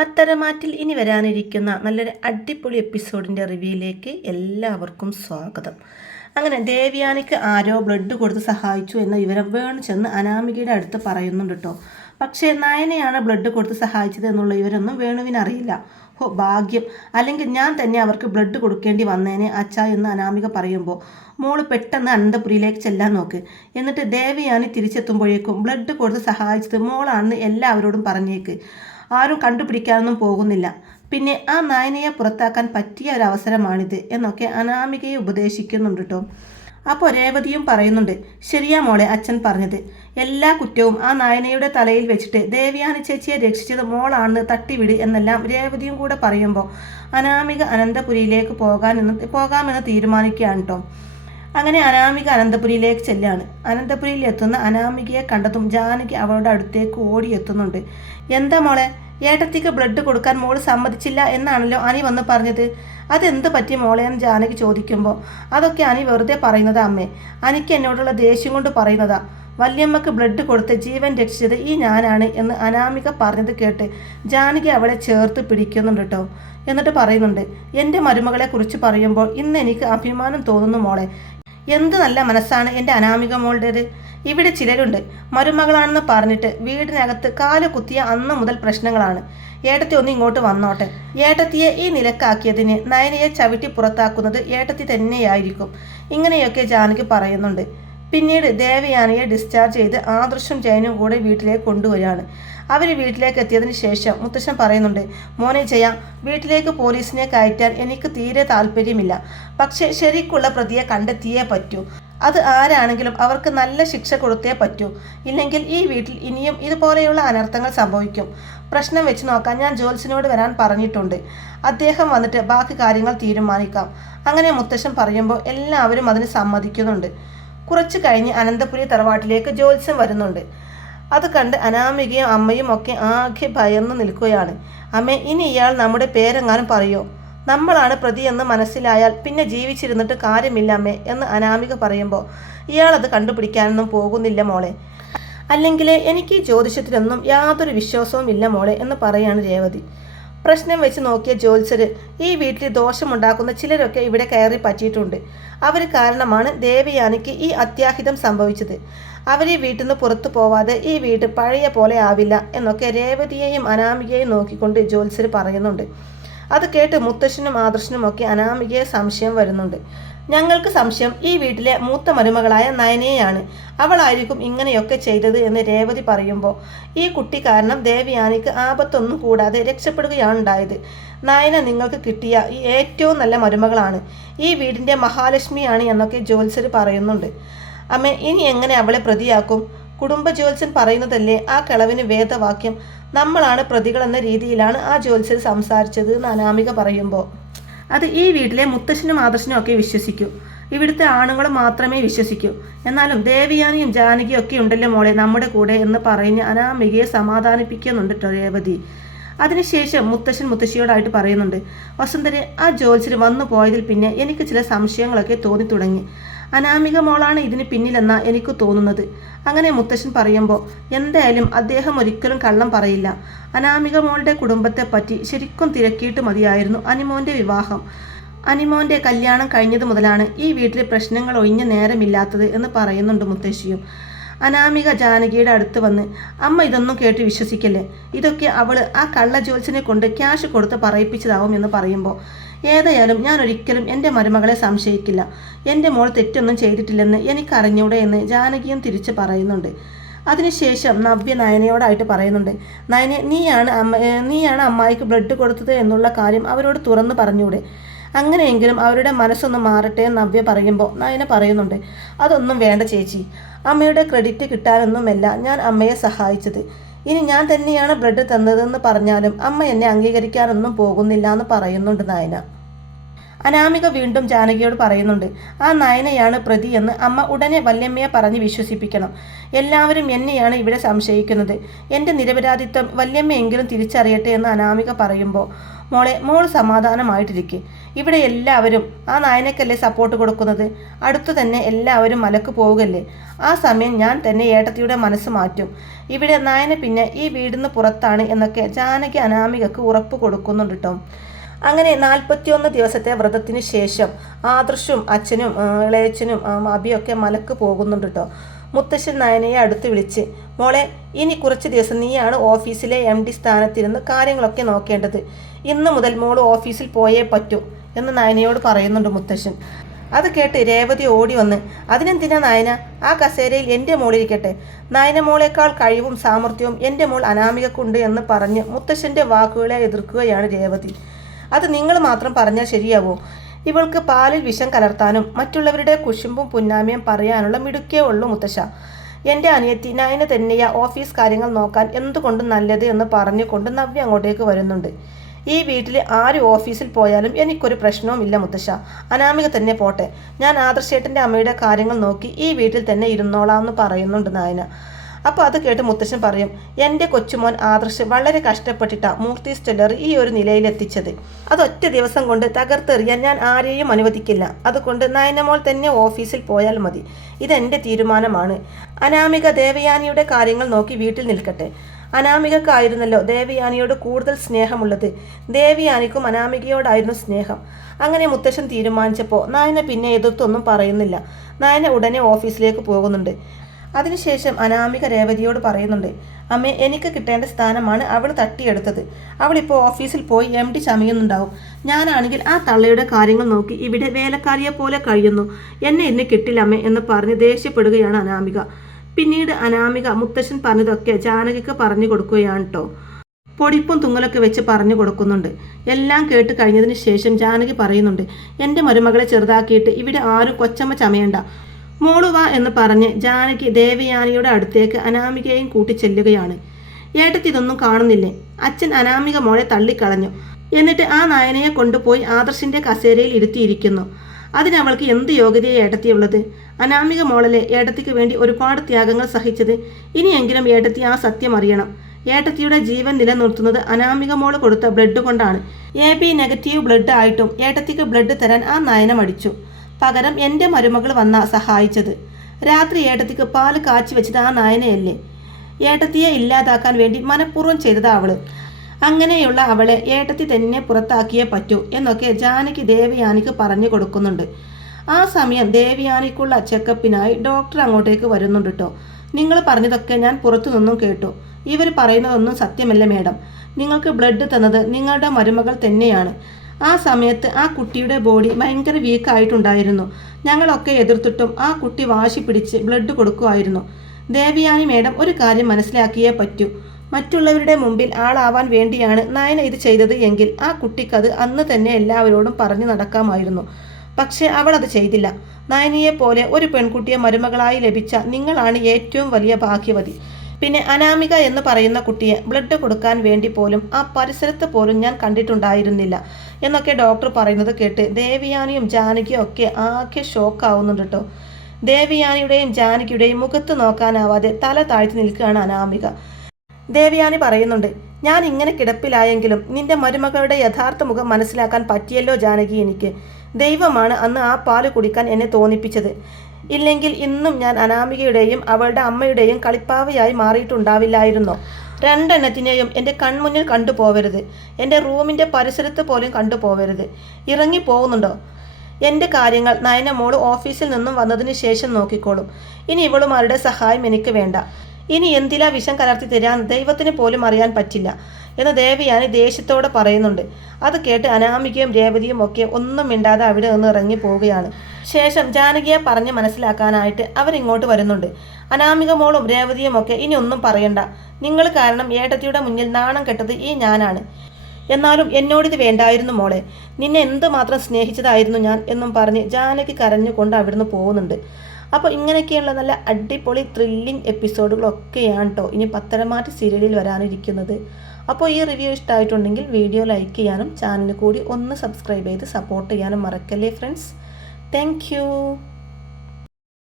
പത്തരമാറ്റിൽ ഇനി വരാനിരിക്കുന്ന നല്ലൊരു അടിപൊളി എപ്പിസോഡിൻ്റെ റിവ്യൂയിലേക്ക് എല്ലാവർക്കും സ്വാഗതം. അങ്ങനെ ദേവയാനിക്ക് ആരോ ബ്ലഡ് കൊടുത്ത് സഹായിച്ചു എന്ന വിവരം വേണു ചെന്ന് അനാമികയുടെ അടുത്ത് പറയുന്നുണ്ട് കേട്ടോ. പക്ഷേ നയനയാണ് ബ്ലഡ് കൊടുത്ത് സഹായിച്ചത് എന്നുള്ള വിവരമൊന്നും വേണുവിനറിയില്ല. ഭാഗ്യം, അല്ലെങ്കിൽ ഞാൻ തന്നെ അവർക്ക് ബ്ലഡ് കൊടുക്കേണ്ടി വന്നേനെ അച്ഛ എന്ന് അനാമിക പറയുമ്പോൾ മോള് പെട്ടെന്ന് അനന്തപുരിയിലേക്ക് ചെല്ലാൻ നോക്ക്. എന്നിട്ട് ദേവയാനി തിരിച്ചെത്തുമ്പോഴേക്കും ബ്ലഡ് കൊടുത്ത് സഹായിച്ചത് മോളാണെന്ന് എല്ലാവരോടും പറഞ്ഞേക്ക്. ആരും കണ്ടുപിടിക്കാനൊന്നും പോകുന്നില്ല. പിന്നെ ആ നയനയെ പുറത്താക്കാൻ പറ്റിയ ഒരു അവസരമാണിത് എന്നൊക്കെ അനാമികയെ ഉപദേശിക്കുന്നുണ്ട് കേട്ടോ. അപ്പോൾ രേവതിയും പറയുന്നുണ്ട്, ശരിയാ മോളെ അച്ഛൻ പറഞ്ഞത്. എല്ലാ കുറ്റവും ആ നയനയുടെ തലയിൽ വെച്ചിട്ട് ദേവയാനി ചേച്ചിയെ രക്ഷിച്ചത് മോളാണെന്ന് തട്ടിവിട് എന്നെല്ലാം രേവതിയും കൂടെ പറയുമ്പോൾ അനാമിക അനന്തപുരിയിലേക്ക് പോകാമെന്ന് തീരുമാനിക്കുകയാണ് കേട്ടോ. അങ്ങനെ അനാമിക അനന്തപുരിയിലേക്ക് ചെല്ലാണ്. അനന്തപുരിയിൽ എത്തുന്ന അനാമികയെ കണ്ടതും ജാനകി അവളുടെ അടുത്തേക്ക് ഓടിയെത്തുന്നുണ്ട്. എന്താ മോളെ, ഏട്ടത്തിക്ക് ബ്ലഡ് കൊടുക്കാൻ മോള് സമ്മതിച്ചില്ല എന്നാണല്ലോ അനി വന്ന് പറഞ്ഞത്. അതെന്ത് പറ്റി മോളെ എന്ന് ജാനകി ചോദിക്കുമ്പോൾ അതൊക്കെ അനി വെറുതെ പറയുന്നതാ അമ്മേ. അനിക്ക് എന്നോടുള്ള ദേഷ്യം കൊണ്ട് പറയുന്നതാ. വല്യമ്മക്ക് ബ്ലഡ് കൊടുത്ത് ജീവൻ രക്ഷിച്ചത് ഈ ഞാനാണ് എന്ന് അനാമിക പറഞ്ഞത് കേട്ട് ജാനകി അവളെ ചേർത്ത് പിടിക്കുന്നുണ്ട് കേട്ടോ. എന്നിട്ട് പറയുന്നുണ്ട്, എൻ്റെ മരുമകളെ കുറിച്ച് പറയുമ്പോൾ ഇന്ന് എനിക്ക് അഭിമാനം തോന്നുന്നു മോളെ. എന്ത് നല്ല മനസ്സാണ് എൻ്റെ അനാമിക മോളുടേത്. ഇവിടെ ചിലരുണ്ട് മരുമകളാണെന്ന് പറഞ്ഞിട്ട് വീടിനകത്ത് കാല് കുത്തിയ അന്ന് മുതൽ പ്രശ്നങ്ങളാണ്. ഏട്ടത്തി ഒന്ന് ഇങ്ങോട്ട് വന്നോട്ടെ. ഏട്ടത്തിയെ ഈ നിലക്കാക്കിയതിന് നയനയെ ചവിട്ടി പുറത്താക്കുന്നത് ഏട്ടത്തി തന്നെയായിരിക്കും. ഇങ്ങനെയൊക്കെ ജാനകി പറയുന്നുണ്ട്. പിന്നീട് ദേവയാനിയെ ഡിസ്ചാർജ് ചെയ്ത് ആദർശും ജയനും കൂടെ വീട്ടിലേക്ക് കൊണ്ടുവരികയാണ്. അവർ വീട്ടിലേക്ക് എത്തിയതിന് ശേഷം മുത്തശ്ശൻ പറയുന്നുണ്ട്, മോനെ ജയ, വീട്ടിലേക്ക് പോലീസിനെ കയറ്റാൻ എനിക്ക് തീരെ താല്പര്യമില്ല. പക്ഷേ ശരിക്കുള്ള പ്രതിയെ കണ്ടെത്തിയേ പറ്റൂ. അത് ആരാണെങ്കിലും അവർക്ക് നല്ല ശിക്ഷ കൊടുത്തേ പറ്റൂ. ഇല്ലെങ്കിൽ ഈ വീട്ടിൽ ഇനിയും ഇതുപോലെയുള്ള അനർത്ഥങ്ങൾ സംഭവിക്കും. പ്രശ്നം വെച്ച് നോക്കാൻ ഞാൻ ജോത്സ്യനോട് വരാൻ പറഞ്ഞിട്ടുണ്ട്. അദ്ദേഹം വന്നിട്ട് ബാക്കി കാര്യങ്ങൾ തീരുമാനിക്കാം. അങ്ങനെ മുത്തശ്ശൻ പറയുമ്പോൾ എല്ലാവരും അതിന് സമ്മതിക്കുന്നുണ്ട്. കുറച്ച് കഴിഞ്ഞ് അനന്തപുരി തറവാട്ടിലേക്ക് ജോത്സ്യൻ വരുന്നുണ്ട്. അത് കണ്ട് അനാമികയും അമ്മയും ഒക്കെ ആകെ ഭയന്ന് നിൽക്കുകയാണ്. അമ്മേ, ഇനി ഇയാൾ നമ്മുടെ പേരെങ്ങാനും പറയോ? നമ്മളാണ് പ്രതിയെന്ന് മനസ്സിലായാൽ പിന്നെ ജീവിച്ചിരുന്നിട്ട് കാര്യമില്ല അമ്മേ എന്ന് അനാമിക പറയുമ്പോൾ ഇയാളത് കണ്ടുപിടിക്കാനൊന്നും പോകുന്നില്ല മോളെ. അല്ലെങ്കിൽ എനിക്ക് ഈ ജ്യോതിഷത്തിലൊന്നും യാതൊരു വിശ്വാസവും ഇല്ല മോളെ എന്ന് പറയാണ് രേവതി. പ്രശ്നം വെച്ച് നോക്കിയ ജ്യോത്സ്യര് ഈ വീട്ടിൽ ദോഷമുണ്ടാക്കുന്ന ചിലരൊക്കെ ഇവിടെ കയറി പറ്റിയിട്ടുണ്ട്. അവർ കാരണമാണ് ദേവയാനിക്ക് ഈ അത്യാഹിതം സംഭവിച്ചത്. അവരെ വീട്ടിൽ നിന്ന് പുറത്തു പോവാതെ ഈ വീട് പഴയ പോലെ ആവില്ല എന്നൊക്കെ രേവതിയെയും അനാമികയെയും നോക്കിക്കൊണ്ട് ജ്യോത്സ്യർ പറയുന്നുണ്ട്. അത് കേട്ട് മുത്തശ്ശനും ആദർശനും ഒക്കെ അനാമികയെ സംശയം വരുന്നുണ്ട്. ഞങ്ങൾക്ക് സംശയം ഈ വീട്ടിലെ മൂത്ത മരുമകളായ നയനയെയാണ്. അവളായിരിക്കും ഇങ്ങനെയൊക്കെ ചെയ്തത് എന്ന് രേവതി പറയുമ്പോൾ ഈ കുട്ടി കാരണം ദേവയാനിക്ക് ആപത്തൊന്നും കൂടാതെ രക്ഷപ്പെടുകയാണ് ഉണ്ടായത്. നയന നിങ്ങൾക്ക് കിട്ടിയ ഏറ്റവും നല്ല മരുമകളാണ്. ഈ വീടിൻ്റെ മഹാലക്ഷ്മിയാണ് എന്നൊക്കെ ജ്യോത്സ്യർ പറയുന്നുണ്ട്. അമ്മേ, ഇനി എങ്ങനെ അവളെ പ്രതിയാക്കും? കുടുംബ ജ്യോത്സ്യൻ പറയുന്നതല്ലേ ആ കിളവിന് വേദവാക്യം. നമ്മളാണ് പ്രതികളെന്ന രീതിയിലാണ് ആ ജ്യോത്സ്യർ സംസാരിച്ചത് എന്ന് അനാമിക പറയുമ്പോൾ അത് ഈ വീട്ടിലെ മുത്തശ്ശനും ആദർശനും ഒക്കെ വിശ്വസിക്കൂ. ഇവിടുത്തെ ആണുങ്ങൾ മാത്രമേ വിശ്വസിക്കൂ. എന്നാലും ദേവയാനിയും ജാനകിയും ഒക്കെ ഉണ്ടല്ലോ മോളെ നമ്മുടെ കൂടെ എന്ന് പറഞ്ഞ് അനാമികയെ സമാധാനിപ്പിക്കുന്നുണ്ട് കേട്ടോ രേവതി. അതിനുശേഷം മുത്തശ്ശൻ മുത്തശ്ശിയോടായിട്ട് പറയുന്നുണ്ട്, വസുന്ധരെ, ആ ജ്യോത്സ്യർ വന്നു പോയതിൽ പിന്നെ എനിക്ക് ചില സംശയങ്ങളൊക്കെ തോന്നി തുടങ്ങി. അനാമിക മോളാണ് ഇതിന് പിന്നിലെന്നാ എനിക്ക് തോന്നുന്നത്. അങ്ങനെ മുത്തശ്ശൻ പറയുമ്പോൾ എന്തായാലും അദ്ദേഹം ഒരിക്കലും കള്ളം പറയില്ല. അനാമിക മോളുടെ കുടുംബത്തെ പറ്റി ശരിക്കും തിരക്കിയിട്ട് മതിയായിരുന്നു അനിമോൻ്റെ വിവാഹം. അനിമോൻ്റെ കല്യാണം കഴിഞ്ഞത് മുതലാണ് ഈ വീട്ടിലെ പ്രശ്നങ്ങൾ ഒഴിഞ്ഞ നേരമില്ലാത്തത് എന്ന് പറയുന്നുണ്ട് മുത്തശ്ശിയും. അനാമിക ജാനകിയുടെ അടുത്ത് വന്ന്, അമ്മ ഇതൊന്നും കേട്ട് വിശ്വസിക്കല്ലേ. ഇതൊക്കെ അവള് ആ കള്ള ജ്യോത്സ്യനെ കൊണ്ട് ക്യാഷ് കൊടുത്ത് പറയിപ്പിച്ചതാവും എന്ന് പറയുമ്പോൾ ഏതായാലും ഞാൻ ഒരിക്കലും എൻ്റെ മരുമകളെ സംശയിക്കില്ല. എൻ്റെ മോൾ തെറ്റൊന്നും ചെയ്തിട്ടില്ലെന്ന് എനിക്കറിഞ്ഞൂടെ എന്ന് ജാനകിയും തിരിച്ച് പറയുന്നുണ്ട്. അതിനുശേഷം നവ്യ നയനയോടായിട്ട് പറയുന്നുണ്ട്, നയനെ, നീയാണ് അമ്മായിക്ക് ബ്ലഡ് കൊടുത്തത് എന്നുള്ള കാര്യം അവരോട് തുറന്ന് പറഞ്ഞൂടെ? അങ്ങനെയെങ്കിലും അവരുടെ മനസ്സൊന്ന് മാറട്ടെ എന്ന് നവ്യ പറയുമ്പോൾ നയന പറയുന്നുണ്ട്, അതൊന്നും വേണ്ട ചേച്ചി. അമ്മയുടെ ക്രെഡിറ്റ് കിട്ടാനൊന്നുമല്ല ഞാൻ അമ്മയെ സഹായിച്ചത്. ഇനി ഞാൻ തന്നെയാണ് ബ്ലഡ് തന്നതെന്ന് പറഞ്ഞാലും അമ്മ എന്നെ അംഗീകരിക്കാനൊന്നും പോകുന്നില്ല എന്ന് പറയുന്നുണ്ട് നയന. അനാമിക വീണ്ടും ജാനകിയോട് പറയുന്നുണ്ട്, ആ നയനയാണ് പ്രതി എന്ന് അമ്മ ഉടനെ വല്യമ്മയെ പറഞ്ഞ് വിശ്വസിപ്പിക്കണം. എല്ലാവരും എന്നെയാണ് ഇവിടെ സംശയിക്കുന്നത്. എൻ്റെ നിരപരാധിത്വം വല്യമ്മയെങ്കിലും തിരിച്ചറിയട്ടെ എന്ന് അനാമിക പറയുമ്പോൾ, മോൾ സമാധാനമായിട്ടിരിക്കും. ഇവിടെ എല്ലാവരും ആ നയനക്കല്ലേ സപ്പോർട്ട് കൊടുക്കുന്നത്. അടുത്തു തന്നെ എല്ലാവരും മലക്ക് പോവുകല്ലേ. ആ സമയം ഞാൻ തന്നെ ഏട്ടത്തിയുടെ മനസ്സ് മാറ്റും. ഇവിടെ നയന പിന്നെ ഈ വീടിന് പുറത്താണ് എന്നൊക്കെ ജാനകി അനാമികക്ക് ഉറപ്പ് കൊടുക്കുന്നുണ്ട് കേട്ടോ. അങ്ങനെ 41 ദിവസത്തെ വ്രതത്തിന് ശേഷം ആദർശും അച്ഛനും ഇളയച്ചനും അബിയൊക്കെ മലക്ക് പോകുന്നുണ്ട് കേട്ടോ. മുത്തശ്ശൻ നയനയെ അടുത്ത് വിളിച്ച്, മോളെ, ഇനി കുറച്ച് ദിവസം നീയാണ് ഓഫീസിലെ MD സ്ഥാനത്തിരുന്ന് കാര്യങ്ങളൊക്കെ നോക്കേണ്ടത്. ഇന്ന് മുതൽ മോള് ഓഫീസിൽ പോയേ പറ്റൂ എന്ന് നയനയോട് പറയുന്നുണ്ട് മുത്തശ്ശൻ. അത് കേട്ട് രേവതി ഓടി വന്ന്, അതിനെന്തിനാ നയന, ആ കസേരയിൽ എൻ്റെ മോളിരിക്കട്ടെ. നയന മോളേക്കാൾ കഴിവും സാമർഥ്യവും എൻ്റെ മോൾ അനാമികക്കുണ്ട് എന്ന് പറഞ്ഞ് മുത്തശ്ശൻ്റെ വാക്കുകളെ എതിർക്കുകയാണ് രേവതി. അത് നിങ്ങൾ മാത്രം പറഞ്ഞാൽ ശരിയാവോ? ഇവൾക്ക് പാലിൽ വിഷം കലർത്താനും മറ്റുള്ളവരുടെ കുശുമ്പും പുന്നാമയും പറയാനുള്ള മിടുക്കേ ഉള്ളൂ മുത്തശ്ശ. എൻ്റെ അനിയത്തി നയന തന്നെയാ ഓഫീസ് കാര്യങ്ങൾ നോക്കാൻ എന്തുകൊണ്ടും നല്ലത് എന്ന് പറഞ്ഞുകൊണ്ട് നവ്യ അങ്ങോട്ടേക്ക് വരുന്നുണ്ട്. ഈ വീട്ടിൽ ആര് ഓഫീസിൽ പോയാലും എനിക്കൊരു പ്രശ്നവും ഇല്ല മുത്തശ്ശ. അനാമിക തന്നെ പോട്ടെ. ഞാൻ ആദർശേട്ടൻ്റെ അമ്മയുടെ കാര്യങ്ങൾ നോക്കി ഈ വീട്ടിൽ തന്നെ ഇരുന്നോളാം എന്ന് പറയുന്നുണ്ട് നയന. അപ്പോൾ അത് കേട്ട് മുത്തശ്ശൻ പറയും, എൻ്റെ കൊച്ചുമോൻ ആദർശ് വളരെ കഷ്ടപ്പെട്ടിട്ടാണ് മൂർത്തി സ്റ്റെല്ലർ ഈ ഒരു നിലയിലെത്തിച്ചത്. അതൊറ്റ ദിവസം കൊണ്ട് തകർത്തെറിയാൻ ഞാൻ ആരെയും അനുവദിക്കില്ല. അതുകൊണ്ട് നയനമോൾ തന്നെ ഓഫീസിൽ പോയാൽ മതി. ഇതെൻ്റെ തീരുമാനമാണ്. അനാമിക ദേവയാനിയുടെ കാര്യങ്ങൾ നോക്കി വീട്ടിൽ നിൽക്കട്ടെ. അനാമികക്കായിരുന്നല്ലോ ദേവയാനിയോട് കൂടുതൽ സ്നേഹമുള്ളത്. ദേവയാനിക്കും അനാമികയോടായിരുന്നു സ്നേഹം. അങ്ങനെ മുത്തശ്ശൻ തീരുമാനിച്ചപ്പോൾ നയന പിന്നെ എതിർത്തൊന്നും പറയുന്നില്ല. നയന ഉടനെ ഓഫീസിലേക്ക് പോകുന്നുണ്ട്. അതിനുശേഷം അനാമിക രേവതിയോട് പറയുന്നുണ്ട്, അമ്മേ, എനിക്ക് കിട്ടേണ്ട സ്ഥാനമാണ് അവൾ തട്ടിയെടുത്തത്. അവളിപ്പോൾ ഓഫീസിൽ പോയി MD ചമയുന്നുണ്ടാവും. ഞാനാണെങ്കിൽ ആ തള്ളയുടെ കാര്യങ്ങൾ നോക്കി ഇവിടെ വേലക്കാരിയെ പോലെ കഴിയുന്നു. എന്നെ ഇന്ന് കിട്ടില്ല അമ്മേ എന്ന് പറഞ്ഞ് ദേഷ്യപ്പെടുകയാണ് അനാമിക. പിന്നീട് അനാമിക മുത്തശ്ശൻ പറഞ്ഞതൊക്കെ ജാനകിക്ക് പറഞ്ഞു കൊടുക്കുകയാണ് കേട്ടോ. പൊടിപ്പും തുങ്ങലൊക്കെ വെച്ച് പറഞ്ഞു കൊടുക്കുന്നുണ്ട്. എല്ലാം കേട്ട് കഴിഞ്ഞതിന് ശേഷം ജാനകി പറയുന്നുണ്ട്, എൻ്റെ മരുമകളെ ചെറുതാക്കിയിട്ട് ഇവിടെ ആരും കൊച്ചമ്മ ചമയണ്ട. മോളുവ എന്ന് പറഞ്ഞ് ജാനകി ദേവയാനിയുടെ അടുത്തേക്ക് അനാമികയെയും കൂട്ടിച്ചെല്ലുകയാണ്. ഏട്ടത്തി ഇതൊന്നും കാണുന്നില്ലേ? അച്ഛൻ അനാമിക മോളെ തള്ളിക്കളഞ്ഞു. എന്നിട്ട് ആ നയനയെ കൊണ്ടുപോയി ആദർശിൻ്റെ കസേരയിൽ ഇരുത്തിയിരിക്കുന്നു. അതിനവൾക്ക് എന്ത് യോഗ്യതയെ ഏട്ടത്തിയുള്ളത്? അനാമിക മോളലെ ഏട്ടത്തിക്ക് വേണ്ടി ഒരുപാട് ത്യാഗങ്ങൾ സഹിച്ചത്. ഇനിയെങ്കിലും ഏട്ടത്തി ആ സത്യം അറിയണം. ഏട്ടത്തിയുടെ ജീവൻ നിലനിർത്തുന്നത് അനാമിക മോള് കൊടുത്ത ബ്ലഡ് കൊണ്ടാണ്. AB നെഗറ്റീവ് ബ്ലഡ് ആയിട്ടും ഏട്ടത്തിക്ക് ബ്ലഡ് തരാൻ ആ നയന മടിച്ചു. പകരം എൻ്റെ മരുമകൾ വന്നാ സഹായിച്ചത്. രാത്രി ഏട്ടത്തിക്ക് പാല് കാച്ചി വെച്ചത് ആ നയനയല്ലേ? ഏട്ടത്തിയെ ഇല്ലാതാക്കാൻ വേണ്ടി മനഃപൂർവ്വം ചെയ്തതാ അവള്. അങ്ങനെയുള്ള അവളെ ഏട്ടത്തി തന്നെ പുറത്താക്കിയേ പറ്റൂ എന്നൊക്കെ ജാനകി ദേവയാനിക്ക് പറഞ്ഞു കൊടുക്കുന്നുണ്ട്. ആ സമയം ദേവയാനിക്കുള്ള ചെക്കപ്പിനായി ഡോക്ടർ അങ്ങോട്ടേക്ക് വരുന്നുണ്ട് കേട്ടോ. നിങ്ങൾ പറഞ്ഞതൊക്കെ ഞാൻ പുറത്തു നിന്നും കേട്ടു. ഇവർ പറയുന്നതൊന്നും സത്യമല്ല മേഡം. നിങ്ങൾക്ക് ബ്ലഡ് തന്നത് നിങ്ങളുടെ മരുമകൾ തന്നെയാണ്. ആ സമയത്ത് ആ കുട്ടിയുടെ ബോഡി ഭയങ്കര വീക്കായിട്ടുണ്ടായിരുന്നു. ഞങ്ങളൊക്കെ എതിർത്തിട്ടും ആ കുട്ടി വാശി പിടിച്ച് ബ്ലഡ് കൊടുക്കുമായിരുന്നു. ദേവയാനി മേഡം ഒരു കാര്യം മനസ്സിലാക്കിയേ പറ്റൂ. മറ്റുള്ളവരുടെ മുമ്പിൽ ആളാവാൻ വേണ്ടിയാണ് നയന ഇത് ചെയ്തത് എങ്കിൽ ആ കുട്ടിക്കത് അന്ന് തന്നെ എല്ലാവരോടും പറഞ്ഞു നടക്കാമായിരുന്നു. പക്ഷേ അവൾ അത് ചെയ്തില്ല. നയനയെ പോലെ ഒരു പെൺകുട്ടിയെ മരുമകളായി ലഭിച്ച നിങ്ങളാണ് ഏറ്റവും വലിയ ഭാഗ്യവതി. പിന്നെ അനാമിക എന്ന് പറയുന്ന കുട്ടിയെ ബ്ലഡ് കൊടുക്കാൻ വേണ്ടി പോലും ആ പരിസരത്ത് പോലും ഞാൻ കണ്ടിട്ടുണ്ടായിരുന്നില്ല എന്നൊക്കെ ഡോക്ടർ പറയുന്നത് കേട്ട് ദേവയാനിയും ജാനകിയും ഒക്കെ ആകെ ഷോക്കാവുന്നുണ്ട് കേട്ടോ. ദേവയാനിയുടെയും ജാനകിയുടെയും മുഖത്ത് നോക്കാനാവാതെ തല താഴ്ത്തി നിൽക്കുകയാണ് അനാമിക. ദേവയാനി പറയുന്നുണ്ട്, ഞാൻ ഇങ്ങനെ കിടപ്പിലായെങ്കിലും നിന്റെ മരുമകളുടെ യഥാർത്ഥ മുഖം മനസ്സിലാക്കാൻ പറ്റിയല്ലോ ജാനകി. എനിക്ക് ദൈവമാണ് അന്ന് ആ പാല് കുടിക്കാൻ എന്നെ തോന്നിപ്പിച്ചത്. ഇല്ലെങ്കിൽ ഇന്നും ഞാൻ അനാമികയുടെയും അവളുടെ അമ്മയുടെയും കളിപ്പാവയായി മാറിയിട്ടുണ്ടാവില്ലായിരുന്നോ? രണ്ടെണ്ണത്തിനെയും എൻ്റെ കൺമുന്നിൽ കണ്ടുപോവരുത്. എൻ്റെ റൂമിൻ്റെ പരിസരത്ത് പോലും കണ്ടുപോവരുത്. ഇറങ്ങി പോകുന്നുണ്ടോ? എൻ്റെ കാര്യങ്ങൾ നയന മോള് ഓഫീസിൽ നിന്നും വന്നതിന് ശേഷം നോക്കിക്കോളും. ഇനി ഇവളുമാരുടെ സഹായം എനിക്ക് വേണ്ട. ഇനി എന്തിലാ വിഷം കലർത്തി തരാൻ ദൈവത്തിന് പോലും അറിയാൻ പറ്റില്ല എന്ന് ദേവയാനി ദേഷ്യത്തോടെ പറയുന്നുണ്ട്. അത് കേട്ട് അനാമികയും രേവതിയും ഒക്കെ ഒന്നും മിണ്ടാതെ അവിടെ നിന്ന് ഇറങ്ങി പോവുകയാണ്. ശേഷം ജാനകിയെ പറഞ്ഞ് മനസ്സിലാക്കാനായിട്ട് അവരിങ്ങോട്ട് വരുന്നുണ്ട്. അനാമിക മോളും രേവതിയും ഒക്കെ ഇനി ഒന്നും പറയണ്ട. നിങ്ങൾ കാരണം ഏട്ടത്തിയുടെ മുന്നിൽ നാണം കെട്ടത് ഈ ഞാനാണ്. എന്നാലും എന്നോടിത് വേണ്ടായിരുന്നു മോളെ. നിന്നെ എന്തുമാത്രം സ്നേഹിച്ചതായിരുന്നു ഞാൻ എന്നും പറഞ്ഞ് ജാനകി കരഞ്ഞുകൊണ്ട് അവിടുന്ന് പോകുന്നുണ്ട്. അപ്പോൾ ഇങ്ങനെയൊക്കെയുള്ള നല്ല അടിപൊളി ത്രില്ലിംഗ് എപ്പിസോഡുകളൊക്കെയാണ് കേട്ടോ ഇനി പത്തരമാറ്റ് സീരിയലിൽ വരാനിരിക്കുന്നത്. അപ്പോൾ ഈ റിവ്യൂ ഇഷ്ടമായിട്ടുണ്ടെങ്കിൽ വീഡിയോ ലൈക്ക് ചെയ്യാനും ചാനൽ കൂടി ഒന്ന് സബ്സ്ക്രൈബ് ചെയ്ത് സപ്പോർട്ട് ചെയ്യാനും മറക്കല്ലേ ഫ്രണ്ട്സ്. താങ്ക്